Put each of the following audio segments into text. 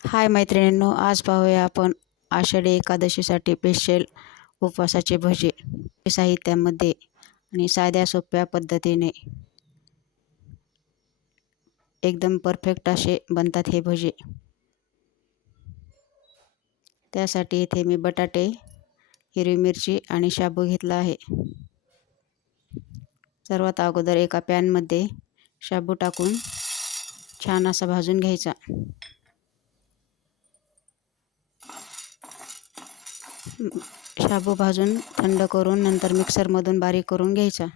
हाय मैत्रिणींनो, आज पाहूया आपण आषाढी एकादशीसाठी स्पेशल उपवासाचे भजे. साहित्यामध्ये आणि साध्या सोप्या पद्धतीने एकदम परफेक्ट असे बनतात हे भजे. त्यासाठी इथे मी बटाटे, हिरवी मिरची आणि शाबू घेतला आहे. सर्वात अगोदर एका पॅनमध्ये शाबू टाकून छान असा भाजून घ्यायचा. शाबू भाजून थंड करून नंतर मिक्सरमधून बारीक करून घ्यायचा.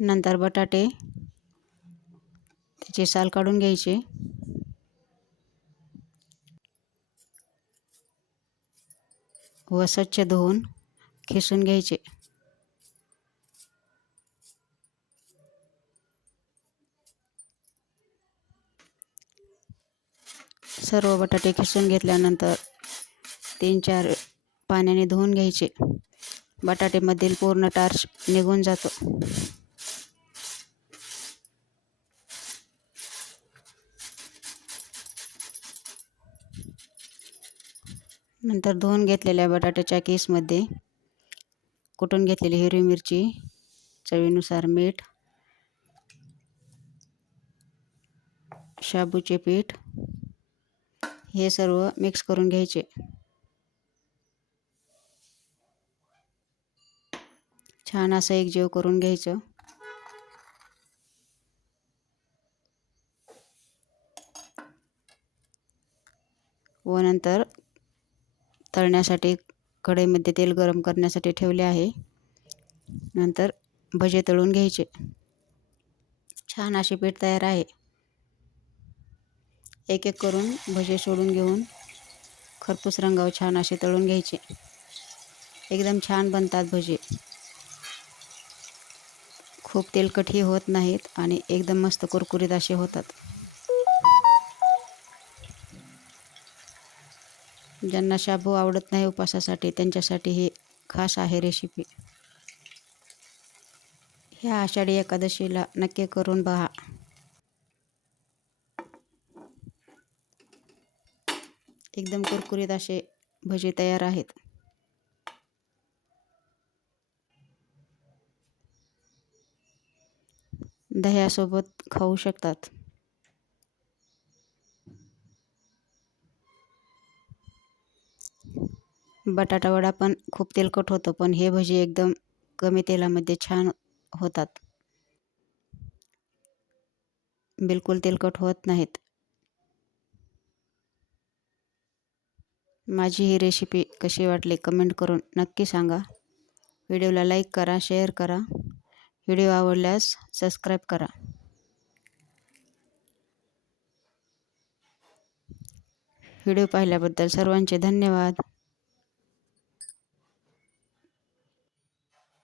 नंतर बटाटे त्याची साल काढून घ्यायची. व स्वच्छ धुवून खिसून घ्यायचे. सर्व बटाटे खिसून घेतल्यानंतर 3-4 पाण्याने धुवून घ्यायचे. बटाट्यामधील पूर्ण टार्च निघून जातो. नंतर धुवून घेतलेल्या बटाट्याच्या केसमध्ये कुटून घेतलेली हिरवी मिरची, चवीनुसार मीठ, शाबूचे पीठ हे सर्व मिक्स करून घ्यायचे. छान असं एकजीव करून घ्यायचं. व नंतर तळण्यासाठी कढईमध्ये तेल गरम करण्यासाठी ठेवले आहे. नंतर भजे तळून घ्यायचे. छान अशी पीठ तयार आहे. एक एक करून भजे सोडून घेऊन खरपूस रंगावर छान असे तळून घ्यायचे. एकदम छान बनतात भजे. खूप तेलकटही होत नाहीत आणि एकदम मस्त कुरकुरीत असे होतात. ज्यांना शाबू आवडत नाही उपवासासाठी त्यांच्यासाठी ही खास आहे रेसिपी. ह्या आषाढी एकादशीला नक्की करून पहा. एकदम कुरकुरीत असे भजे तयार आहेत. दह्यासोबत खाऊ शकतात. बटाटा वडा पण खूप तेलकट होतो, पण हे भजे एकदम कमी तेलामध्ये छान होतात. बिलकुल तेलकट होत नाहीत. माझी ही रेसिपी कशी वाटली कमेंट करून नक्की सांगा. व्हिडिओला लाईक करा, शेअर करा. व्हिडिओ आवडल्यास सबस्क्राईब करा. व्हिडिओ पाहिल्याबद्दल सर्वांचे धन्यवाद.